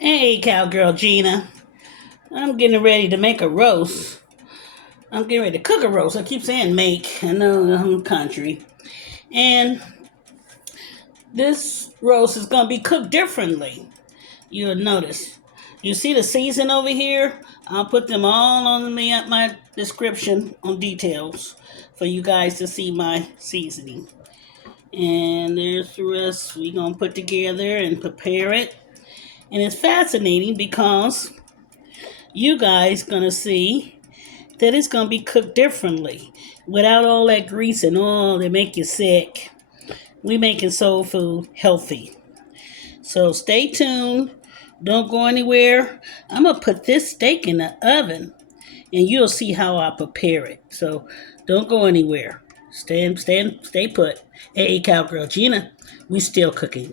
Hey, Cowgirl Gina. I'm getting ready to make a roast. I'm getting ready to cook a roast. I keep saying make. I know I'm country. And this roast is going to be cooked differently. You'll notice. You see the season over here? I'll put them all on my description on details for you guys to see my seasoning. And there's the rest we're going to put together and prepare it. And it's fascinating because you guys going to see that it's going to be cooked differently without all that grease and all that make you sick. We making soul food healthy. So stay tuned. Don't go anywhere. I'm going to put this steak in the oven and you'll see how I prepare it. So don't go anywhere. Stay put. Hey, Cowgirl Gina, we still cooking.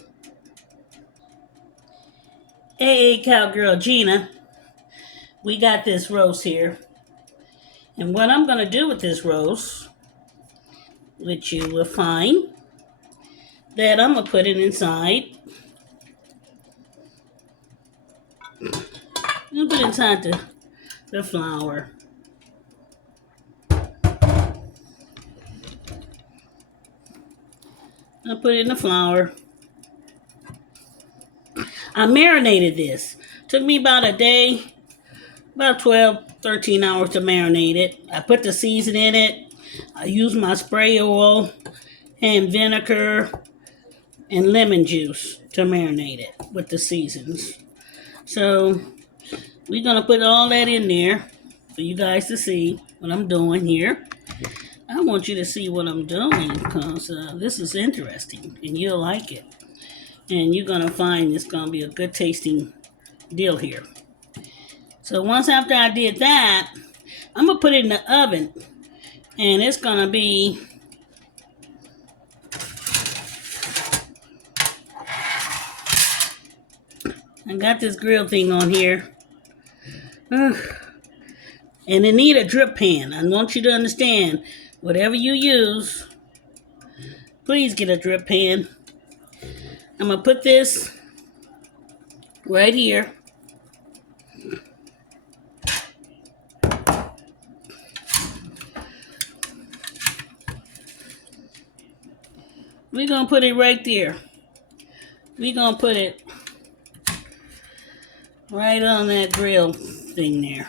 Hey, Cowgirl Gina, we got this roast here. And what I'm going to do with this roast, which you will find, that I'm going to put it inside. I'm going to put it inside the flour. I'll put it in the flour. I marinated this. Took me about a day, about 12, 13 hours to marinate it. I put the season in it. I used my spray oil and vinegar and lemon juice to marinate it with the seasons. So we're going to put all that in there for you guys to see what I'm doing here. I want you to see what I'm doing because this is interesting and you'll like it. And you're going to find it's going to be a good tasting deal here. So once after I did that, I'm going to put it in the oven. And it's going to be I got this grill thing on here. And it need a drip pan. I want you to understand, whatever you use, please get a drip pan. I'm going to put this right here. We're going to put it right there. We're going to put it right on that grill thing there.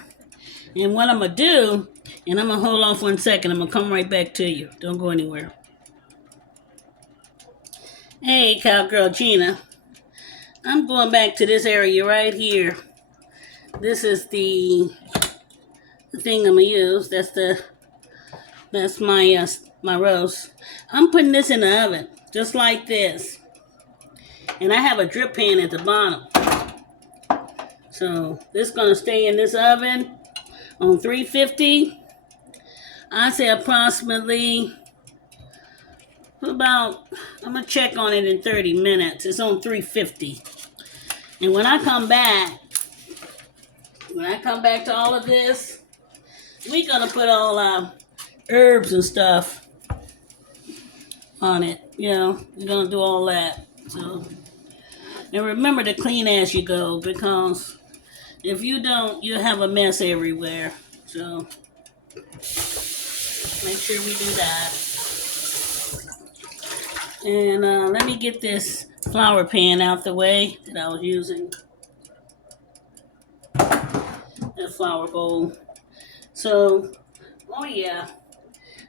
And what I'm going to do, and I'm going to hold off 1 second. I'm going to come right back to you. Don't go anywhere. Hey, Cowgirl Gina. I'm going back to this area right here. This is the thing I'm going to use. That's my roast. I'm putting this in the oven, just like this. And I have a drip pan at the bottom. So this is going to stay in this oven on 350. I say approximately about, I'm going to check on it in 30 minutes. It's on 350. And when I come back to all of this, we're going to put all our herbs and stuff on it. You know, we're going to do all that. So, and remember to clean as you go because if you don't, you'll have a mess everywhere. So make sure we do that. And let me get this flour pan out the way that I was using. That flour bowl. So, oh yeah.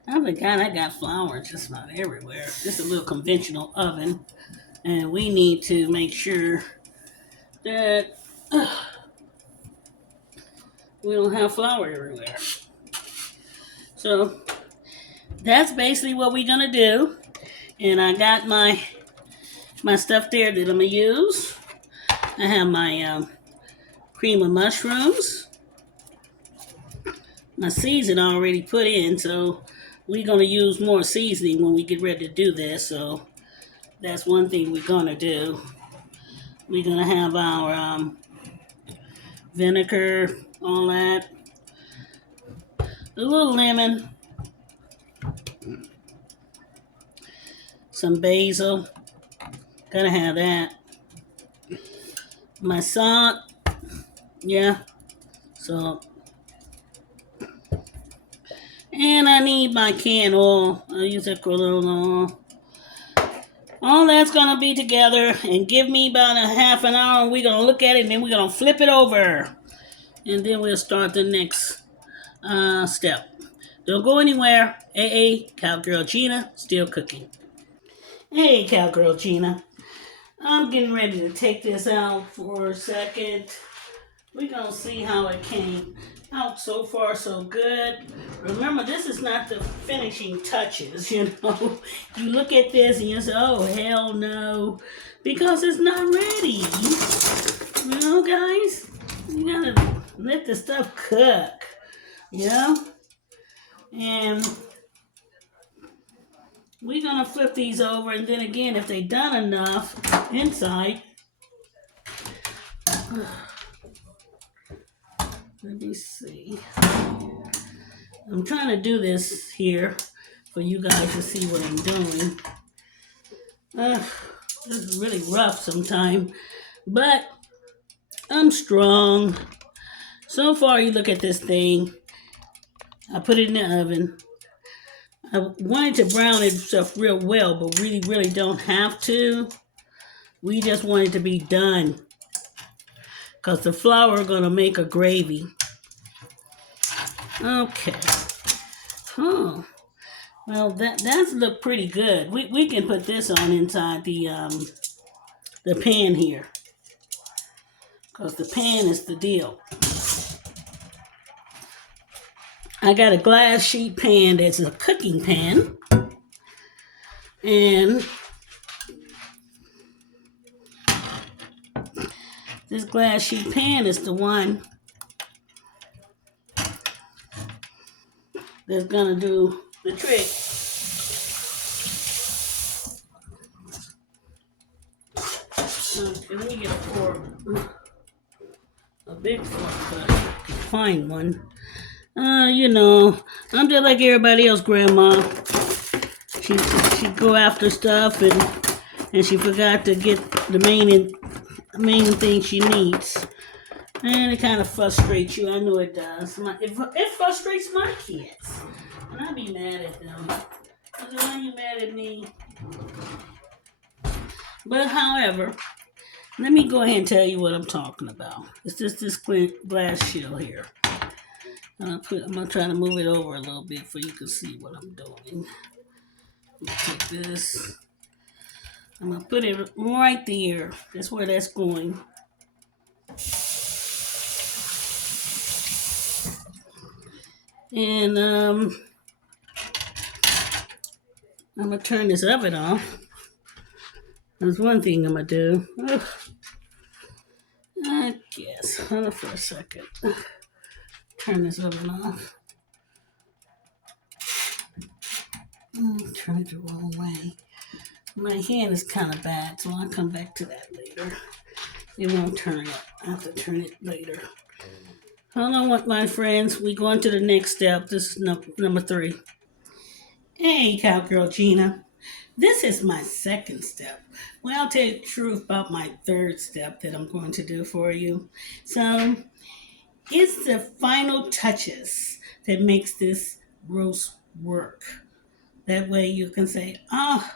I forgot I got flour just about everywhere. This is a little conventional oven. And we need to make sure that we don't have flour everywhere. So that's basically what we're gonna do. And I got my stuff there that I'm gonna use. I have my cream of mushrooms. My season already put in, so we're gonna use more seasoning when we get ready to do this. So that's one thing we're gonna do. We're gonna have our vinegar, all that. A little lemon, some basil. Gotta have that. my salt. Yeah, so and I need my canned oil. I use that canola oil. All that's gonna be together and give me about a half an hour. And we're gonna look at it and then we're gonna flip it over, and then we'll start the next step. Don't go anywhere. Cowgirl Gina, still cooking. Hey, Cowgirl Gina. I'm getting ready to take this out for a second. We're going to see how it came out. So far, so good. Remember, this is not the finishing touches, you know. You look at this and you say, oh, hell no. Because it's not ready. You know, guys? You got to let the stuff cook. You know? And we're going to flip these over. And then again, if they done enough inside, let me see. I'm trying to do this here for you guys to see what I'm doing. This is really rough sometimes, but I'm strong. So far, you look at this thing. I put it in the oven. I wanted to brown it stuff real well, but really, really don't have to. We just want it to be done because the flour is going to make a gravy. Okay. Huh. Well, that's look pretty good. We can put this on inside the pan here, because the pan is the deal. I got a glass sheet pan that's a cooking pan, and this glass sheet pan is the one that's gonna do the trick. Let me get a fork, a big fork, but I can find one. You know, I'm just like everybody else, Grandma. She go after stuff and she forgot to get the main thing she needs. And it kind of frustrates you. I know it does. It frustrates my kids. And I be mad at them. I said, why are you mad at me? But however, let me go ahead and tell you what I'm talking about. It's just this glass shell here. I'm going to try to move it over a little bit so you can see what I'm doing. I'm going to take this. I'm going to put it right there. That's where that's going. And I'm going to turn this oven off. That's one thing I'm going to do. I guess. Hold on for a second. Turn this oven off. Turn it the wrong way. My hand is kind of bad, so I'll come back to that later. It won't turn it. I have to turn it later. Hold on, my friends. We go on to the next step. This is number 3. Hey, Cowgirl Gina. This is my second step. Well, I'll tell you the truth about my third step that I'm going to do for you. So, it's the final touches that makes this roast work. That way you can say, oh,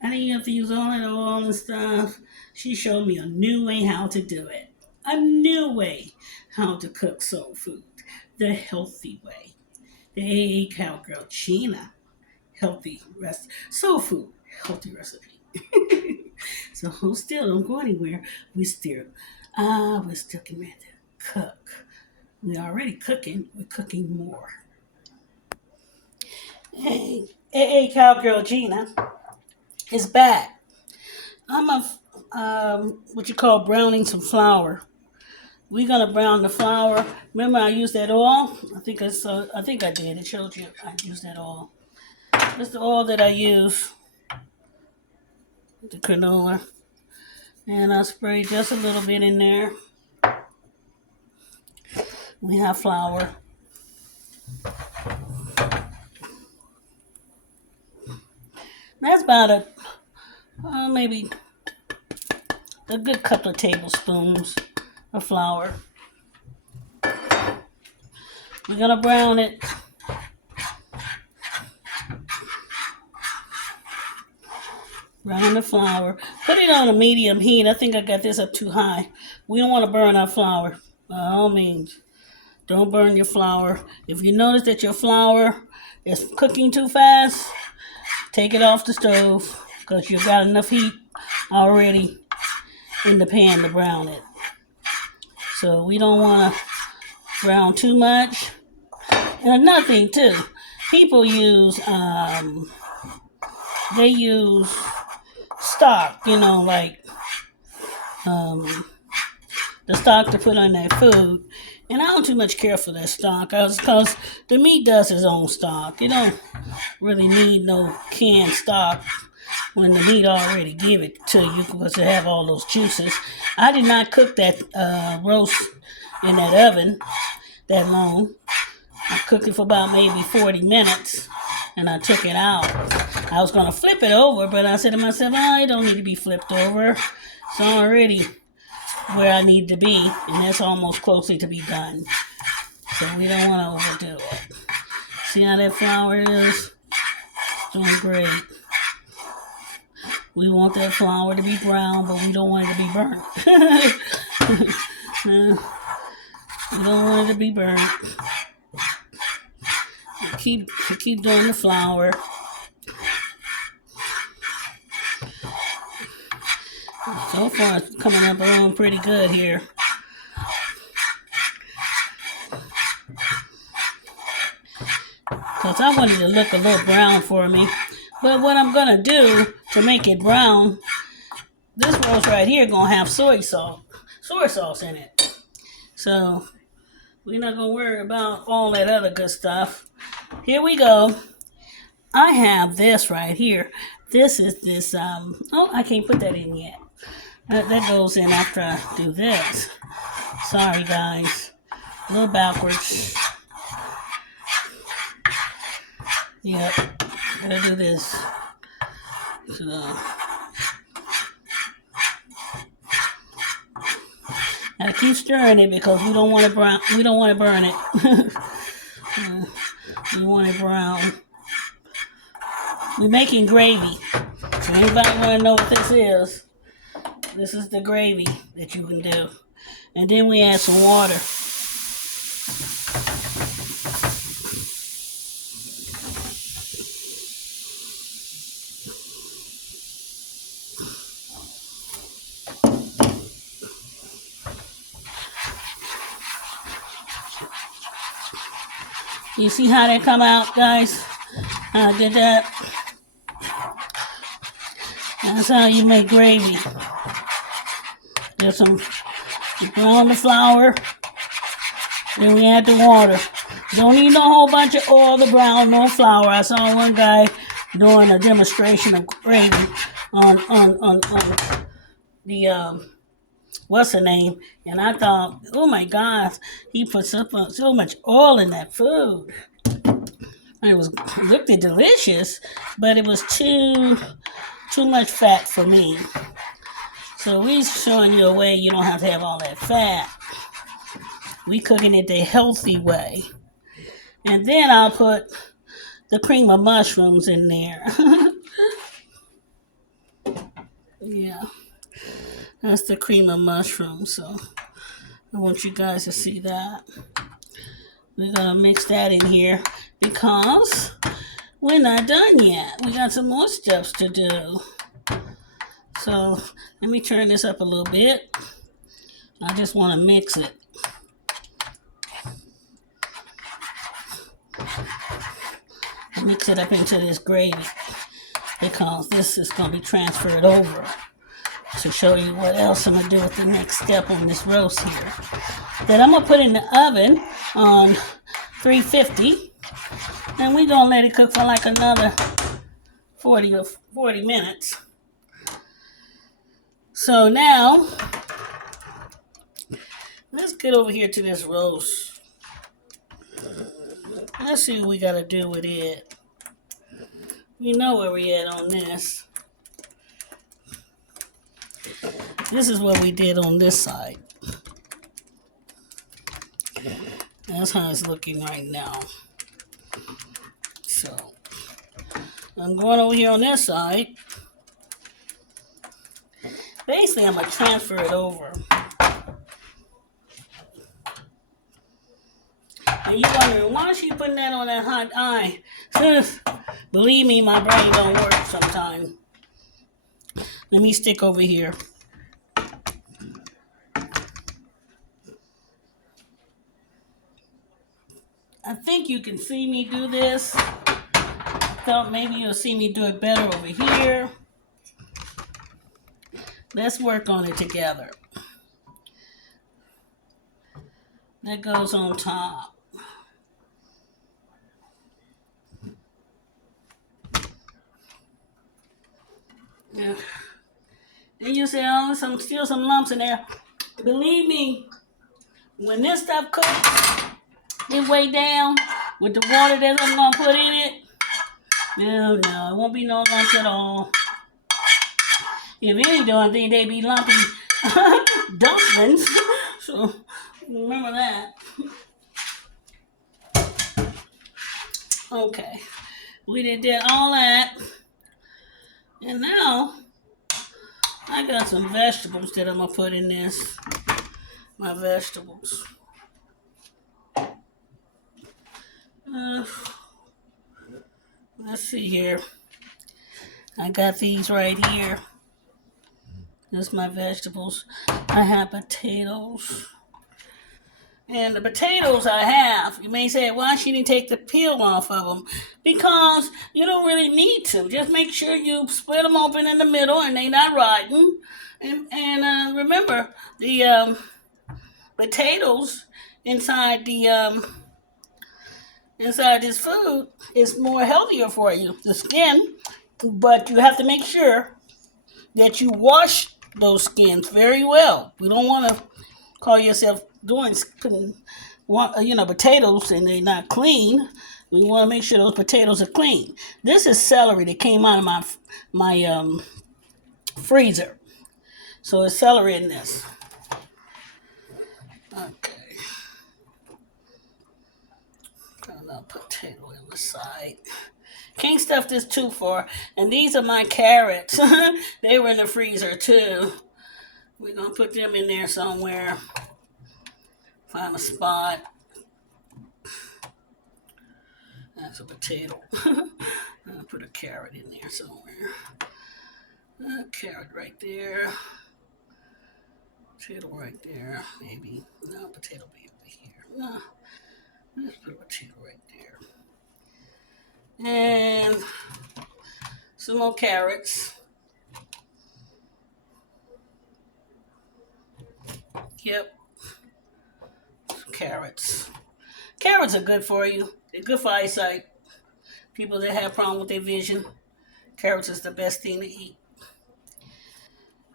I didn't have to use all that oil and stuff. She showed me a new way how to do it. A new way how to cook soul food. The healthy way. The Cowgirl Gina healthy soul food healthy recipe. So still don't go anywhere. We're still getting ready to cook. We're already cooking. We're cooking more. Hey, Cowgirl Gina is back. I'm what you call browning some flour. We're gonna brown the flour. Remember, I used that oil. I think I did. It showed you I used that oil. That's the oil that I use. The canola, and I spray just a little bit in there. We have flour. That's about maybe a good couple of tablespoons of flour. We're gonna brown it. Brown the flour. Put it on a medium heat. I think I got this up too high. We don't want to burn our flour. By all means, don't burn your flour. If you notice that your flour is cooking too fast, take it off the stove because you've got enough heat already in the pan to brown it. So we don't want to brown too much. And another thing too, people use they use stock, like the stock to put on their food. And I don't too much care for that stock because the meat does its own stock. You don't really need no canned stock when the meat already give it to you because it have all those juices. I did not cook that roast in that oven that long. I cooked it for about maybe 40 minutes and I took it out. I was going to flip it over, but I said to myself, it don't need to be flipped over. It's already where I need to be, and that's almost closely to be done. So we don't want to overdo it. See how that flour is? It's doing great. We want that flour to be brown, but we don't want it to be burnt. We don't want it to be burnt. Keep doing the flour. So far, it's coming up along pretty good here. Because I wanted to look a little brown for me. But what I'm going to do to make it brown, this roast right here going to have soy sauce in it. So we're not going to worry about all that other good stuff. Here we go. I have this right here. This is this, I can't put that in yet. That goes in after I do this. Sorry, guys. A little backwards. Yep. Gotta do this. So, gotta keep stirring it because we don't want it brown. We don't want to burn it. We want it brown. We're making gravy. So anybody want to know what this is? This is the gravy that you can do. And then we add some water. You see how they come out, guys? How I did that? That's how you make gravy. There's some, you brown the flour, then we add the water. Don't need no whole bunch of oil to brown, no flour. I saw one guy doing a demonstration of gravy on the what's her name, and I thought, oh my gosh, he put so much oil in that food. It looked delicious, but it was too much fat for me. So we're showing you a way you don't have to have all that fat. We cooking it the healthy way. And then I'll put the cream of mushrooms in there. Yeah. That's the cream of mushrooms. So I want you guys to see that. We're going to mix that in here because we're not done yet. We got some more steps to do. So let me turn this up a little bit. I just want to mix it. Mix it up into this gravy because this is going to be transferred over to show you what else I'm going to do with the next step on this roast here. That I'm going to put in the oven on 350 and we're going to let it cook for like another 40 minutes. So now, let's get over here to this roast. Let's see what we got to do with it. We know where we at on this. This is what we did on this side. That's how it's looking right now. So I'm going over here on this side. Basically, I'm going to transfer it over. And you're wondering, why is she putting that on that hot eye? Believe me, my brain don't work sometimes. Let me stick over here. I think you can see me do this. I thought maybe you'll see me do it better over here. Let's work on it together. That goes on top. Yeah. And you say, oh, still some lumps in there. Believe me, when this stuff cooks, it way down with the water that I'm gonna put in it. No, it won't be no lumps at all. If anything, I think they be lumpy dumplings. So remember that. Okay, we did all that, and now I got some vegetables that I'm gonna put in this. My vegetables. Let's see here. I got these right here. That's my vegetables. I have potatoes. And the potatoes I have, you may say, why she didn't take the peel off of them? Because you don't really need to. Just make sure you split them open in the middle and they're not rotten. And remember, the potatoes inside inside this food is more healthier for you, the skin. But you have to make sure that you wash those skins very well. We don't want to call yourself doing potatoes and they're not clean. We want to make sure those potatoes are clean. This is celery that came out of my freezer, so it's celery in this. Okay, got another potato on the side. Can't stuff this too far. And these are my carrots. They were in the freezer too. We're gonna put them in there somewhere. Find a spot. That's a potato. I'll put a carrot in there somewhere. A carrot right there. Potato right there, maybe. No, potato be over here. No, let's put a potato right there. And some more carrots. Yep. Some carrots. Carrots are good for you. They're good for eyesight. People that have problem with their vision, carrots is the best thing to eat.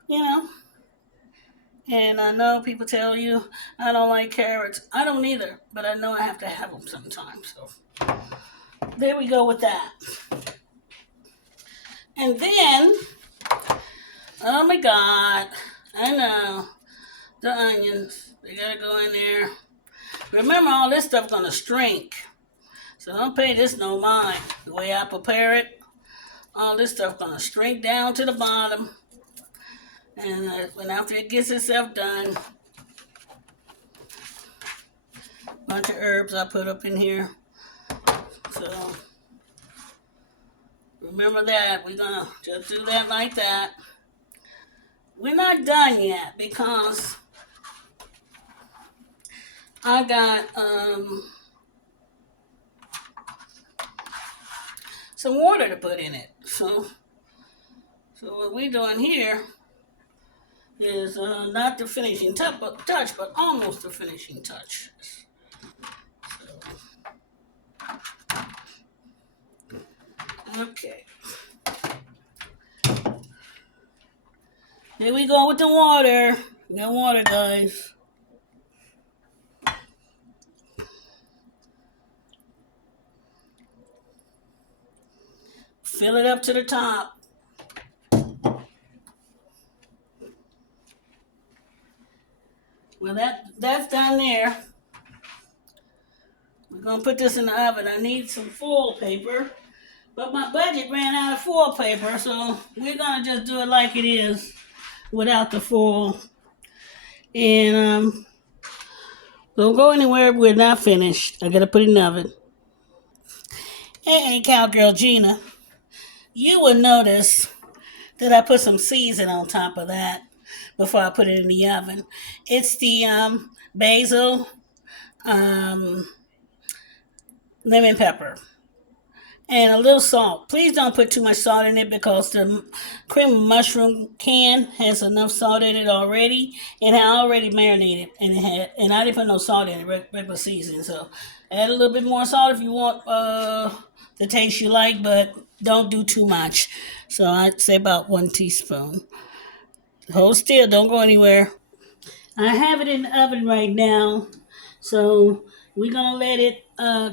You know? And I know people tell you, I don't like carrots. I don't either, but I know I have to have them sometimes. So there we go with that. And then, oh my God, I know, the onions, they gotta go in there. Remember, all this stuff gonna shrink. So don't pay this no mind. The way I prepare it, all this stuff gonna shrink down to the bottom. And when after it gets itself done, bunch of herbs I put up in here. So remember that. We're gonna just do that like that. We're not done yet because I got some water to put in it. So what we're doing here is not the finishing touch, but almost the finishing touch. Okay. Here we go with the water. No water, guys. Fill it up to the top. Well, that's down there. We're gonna put this in the oven. I need some foil paper, but my budget ran out of foil paper, so we're gonna just do it like it is without the foil. And don't go anywhere. We're not finished. I gotta put it in the oven. Hey, Cowgirl Gina, you will notice that I put some season on top of that before I put it in the oven. It's the basil, um, lemon pepper, and a little salt. Please don't put too much salt in it because the cream of mushroom can has enough salt in it already, and I already marinated, and I didn't put no salt in it, regular season. So add a little bit more salt if you want the taste you like, but don't do too much. So I'd say about 1 teaspoon. Hold still, don't go anywhere. I have it in the oven right now, so we're gonna let it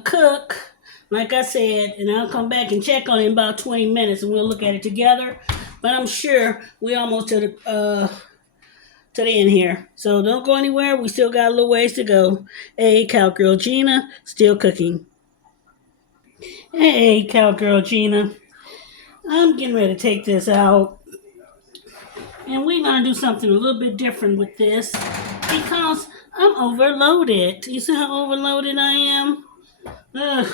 cook, like I said, and I'll come back and check on it in about 20 minutes, and we'll look at it together. But I'm sure we're almost to the end here, so don't go anywhere. We still got a little ways to go. Hey, Cowgirl Gina, still cooking. Hey, Cowgirl Gina, I'm getting ready to take this out. And we're gonna do something a little bit different with this because I'm overloaded. You see how overloaded I am? Ugh.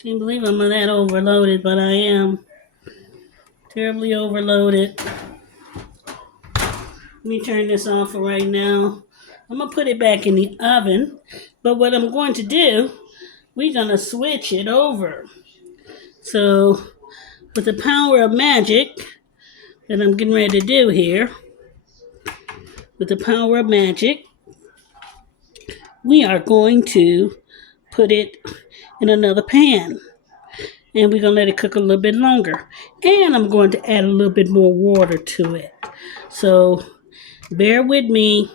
Can't believe I'm that overloaded, but I am terribly overloaded. Let me turn this off for right now. I'm gonna put it back in the oven, but what I'm going to do, we're gonna switch it over. So, with the power of magic that I'm getting ready to do here, with the power of magic, we are going to put it in another pan. And we're going to let it cook a little bit longer. And I'm going to add a little bit more water to it. So bear with me.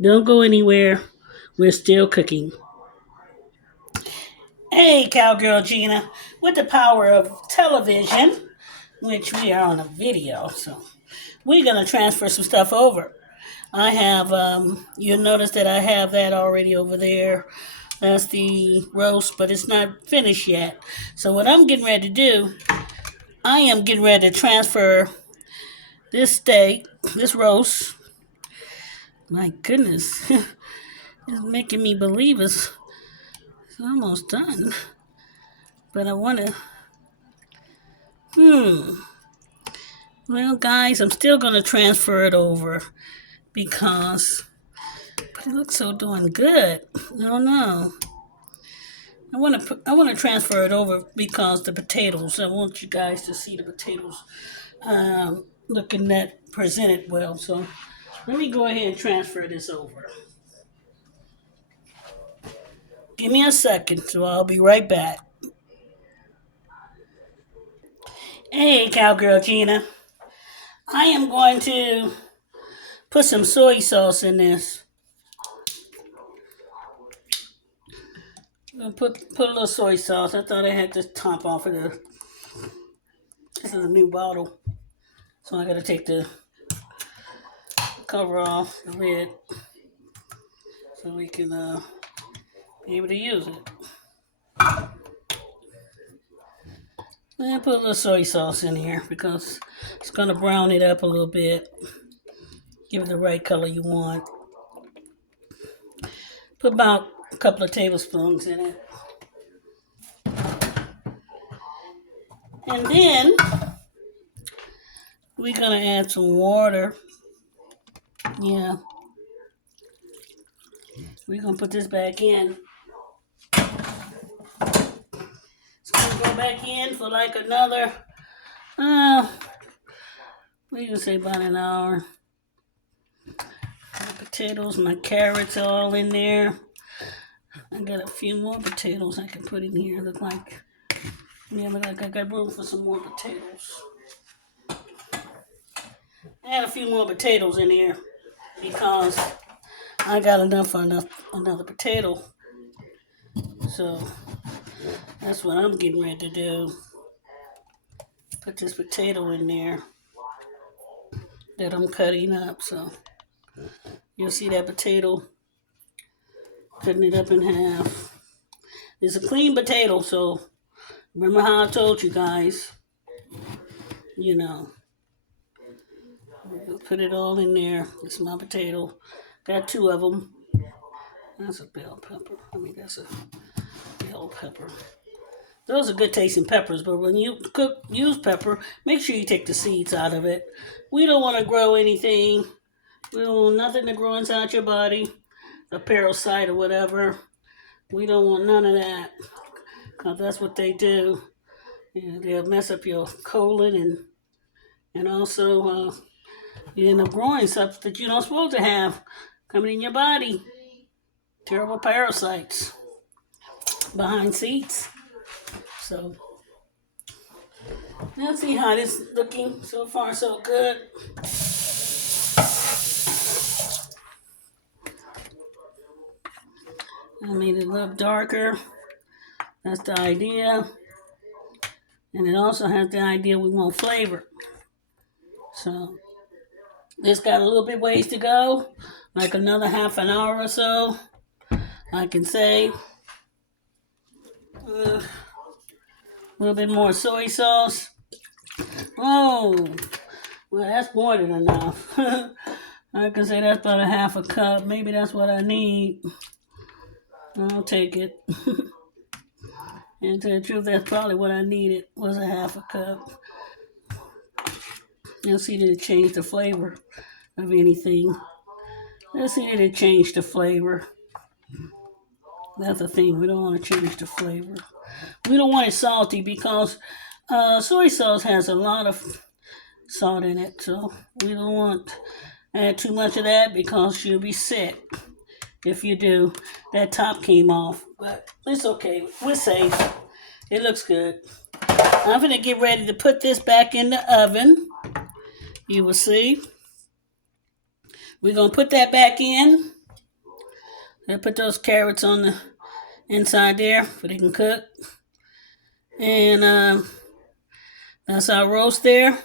Don't go anywhere. We're still cooking. Hey, Cowgirl Gina, with the power of television, which we are on a video, so we're going to transfer some stuff over. I have, you'll notice that I have that already over there. That's the roast, but it's not finished yet. So what I'm getting ready to do, I am getting ready to transfer this steak, this roast. My goodness, it's making me believe it's almost done. But I want to, well, guys, I'm still going to transfer it over because, but it looks so doing good. I don't know. I want to transfer it over because the potatoes. I want you guys to see the potatoes looking that presented well. So let me go ahead and transfer this over. Give me a second, so I'll be right back. Hey, Cowgirl Gina. I am going to put some soy sauce in this. I'm gonna put a little soy sauce. I thought I had this top off of the. This is a new bottle, so I gotta take the cover off the lid so we can be able to use it. And put a little soy sauce in here because it's gonna brown it up a little bit. Give it the right color you want. Put about a couple of tablespoons in it. And then we're gonna add some water. Yeah. We're gonna put this back in. It's gonna go back in for like another, we can say about an hour. My potatoes, my carrots are all in there. I got a few more potatoes I can put in here. Look like, yeah, look like I got room for some more potatoes. Add a few more potatoes in here because I got enough for another potato. So that's what I'm getting ready to do. Put this potato in there that I'm cutting up. So You'll see that potato, cutting it up in half. It's a clean potato, so remember how I told you guys, you know, put it all in there. It's my potato. Got 2 of them. That's a bell pepper. I mean, that's a bell pepper. Those are good tasting peppers, but when you use pepper, make sure you take the seeds out of it. We don't want to grow anything. We don't want nothing to grow inside your body, a parasite or whatever. We don't want none of that, because that's what they do. They'll mess up your colon, and also you end up growing stuff that you're not supposed to have coming in your body. Terrible parasites behind seeds. So let's see how this is looking. So far, so good. I made it look darker. That's the idea. And it also has the idea we want flavor. So this got a little bit ways to go, like another half an hour or so, I can say. A little bit more soy sauce. Oh, well, that's more than enough. I can say that's about a half a cup. Maybe that's what I need. I'll take it. And to the truth, that's probably what I needed, was a half a cup. You'll see that it changed the flavor of anything. You'll see that it changed the flavor. That's the thing. We don't want to change the flavor. We don't want it salty because soy sauce has a lot of salt in it. So we don't want to add too much of that because you'll be sick if you do. That top came off, but it's okay. We're safe. It looks good. I'm going to get ready to put this back in the oven. You will see. We're going to put that back in. I'll put those carrots on the inside there so they can cook. And that's our roast there.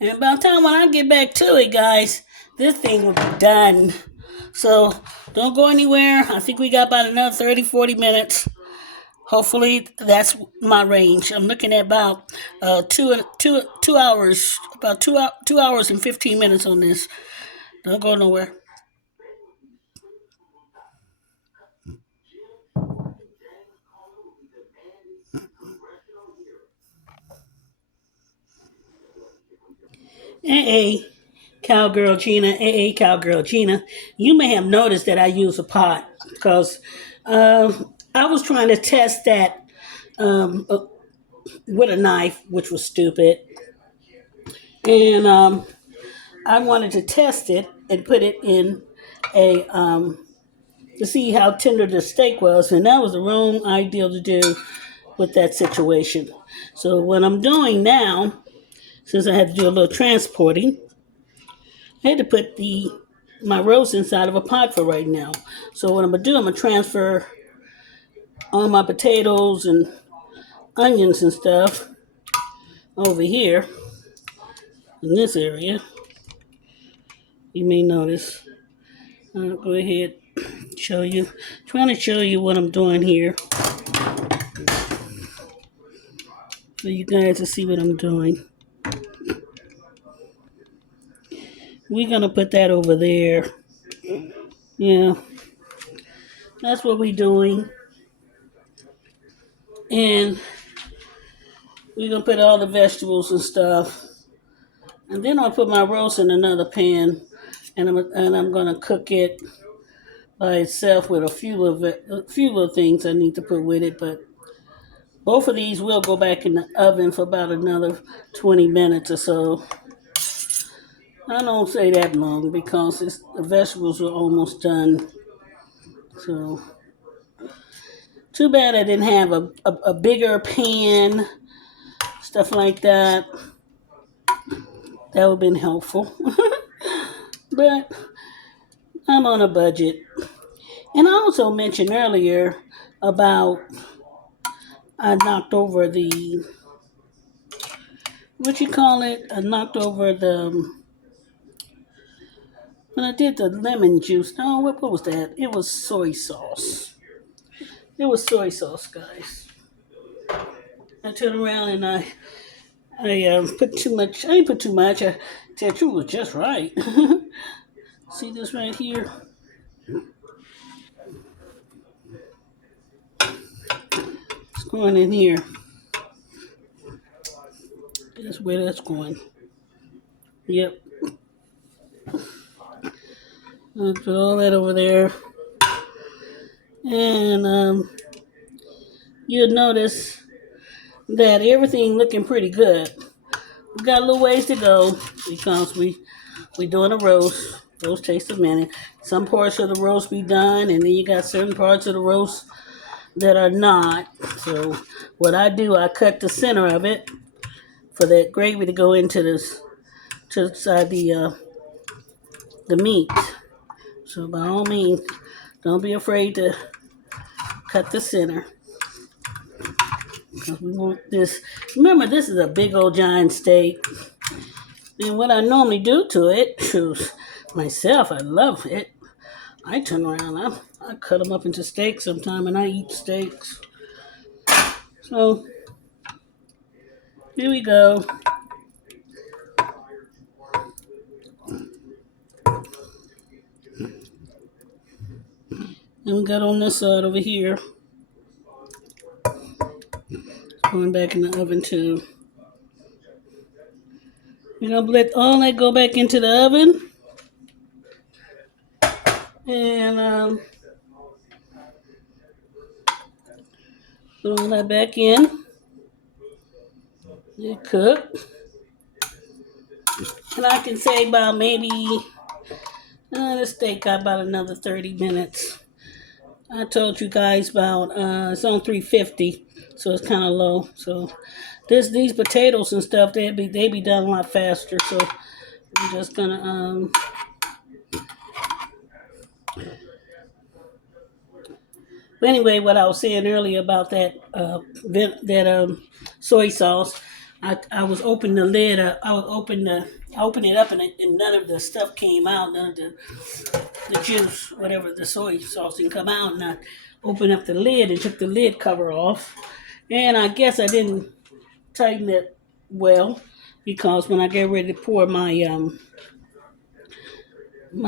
And by the time when I get back to it, guys, this thing will be done. So don't go anywhere. I think we got about another 30, 40 minutes. Hopefully that's my range. I'm looking at about 2 hours, about 2 hours and 15 minutes on this. Don't go nowhere. Hey, Cowgirl Gina. Hey, Cowgirl Gina. You may have noticed that I use a pot because I was trying to test that with a knife, which was stupid. And I wanted to test it and put it in a to see how tender the steak was, and that was the wrong idea to do with that situation. So what I'm doing now, since I had to do a little transporting, I had to put my roast inside of a pot for right now. So what I'm gonna do, I'm gonna transfer all my potatoes and onions and stuff over here in this area. You may notice. I'll go ahead show you. Trying to show you what I'm doing here for you guys to see what I'm doing. We're gonna put that over there. Yeah, that's what we're doing. And we're gonna put all the vegetables and stuff. And then I'll put my roast in another pan, and I'm gonna cook it by itself with a few little things I need to put with it. But both of these will go back in the oven for about another 20 minutes or so. I don't say that long because the vegetables are almost done. So too bad I didn't have a bigger pan, stuff like that. That would have been helpful. But I'm on a budget. And I also mentioned earlier about I knocked over the, what you call it? I knocked over when I did the lemon juice, no, what was that? It was soy sauce. It was soy sauce, guys. I turned around and I put too much. I didn't put too much. I tell the truth, it was just right. See this right here? It's going in here. That's where that's going. Yep. I'll put all that over there. And you'll notice that everything looking pretty good. We got a little ways to go because we doing a roast. Roast takes a minute. Some parts of the roast be done, and then you got certain parts of the roast that are not. So what I do, I cut the center of it for that gravy to go into this to inside the meat. So by all means, don't be afraid to cut the center. Because we want this. Remember, this is a big old giant steak. And what I normally do to it, myself, I love it. I turn around, I cut them up into steaks sometime, and I eat steaks. So here we go. And we got on this side over here. Going back in the oven too. We're gonna let all that go back into the oven. And put all that back in. It cooked. And I can say about maybe the steak got about another 30 minutes. I told you guys about it's on 350, so it's kind of low. So these potatoes and stuff they be done a lot faster. So I'm just gonna But anyway, what I was saying earlier about that soy sauce, I was opening the lid. I open it up, and none of the stuff came out. None of the juice, whatever the soy sauce didn't come out. And I opened up the lid and took the lid cover off. And I guess I didn't tighten it well because when I get ready to pour my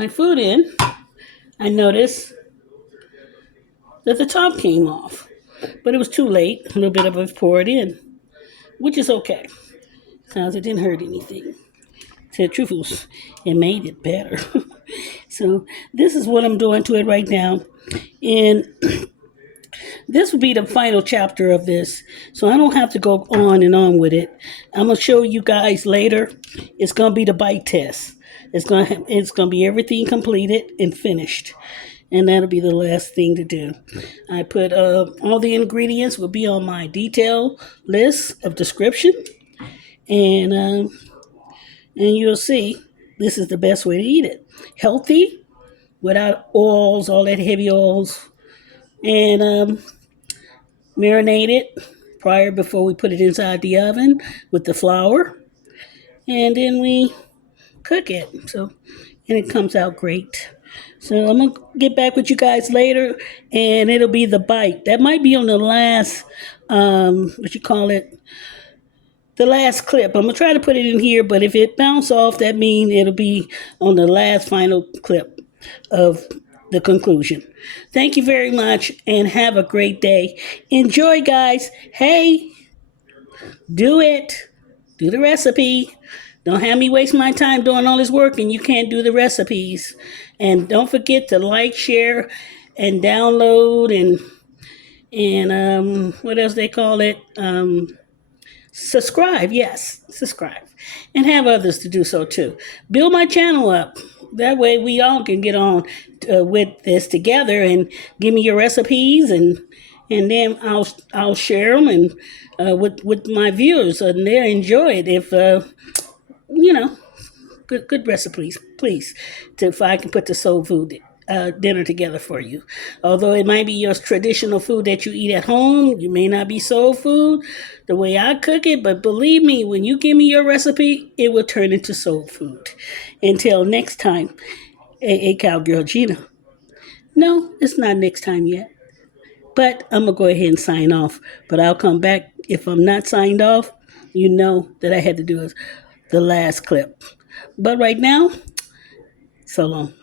food in, I noticed that the top came off. But it was too late. A little bit of it poured in, which is okay because it didn't hurt anything. To tell the truth, it made it better. So this is what I'm doing to it right now. And this will be the final chapter of this. So I don't have to go on and on with it. I'm going to show you guys later. It's going to be the bite test. It's going to be everything completed and finished. And that'll be the last thing to do. I put all the ingredients will be on my detail list of description. And you'll see this is the best way to eat it. Healthy, without oils, all that heavy oils. And marinate it before we put it inside the oven with the flour. And then we cook it. And it comes out great. So I'm going to get back with you guys later, and it'll be the bite. That might be on the last, the last clip. I'm going to try to put it in here, but if it bounces off, that means it'll be on the last final clip of the conclusion. Thank you very much, and have a great day. Enjoy, guys. Hey, do it. Do the recipe. Don't have me waste my time doing all this work and you can't do the recipes. And don't forget to like, share, and download and what else they call it? Subscribe. Yes, subscribe. And have others to do so too. Build my channel up. That way we all can get on with this together and give me your recipes and then I'll share them and with my viewers and they'll enjoy it if good recipes, please, if I can put the soul food dinner together for you. Although it might be your traditional food that you eat at home, you may not be soul food the way I cook it, but believe me, when you give me your recipe, it will turn into soul food. Until next time, Hey, Cowgirl Gina. No, it's not next time yet. But I'm going to go ahead and sign off. But I'll come back. If I'm not signed off, you know that I had to do the last clip. But right now, so long.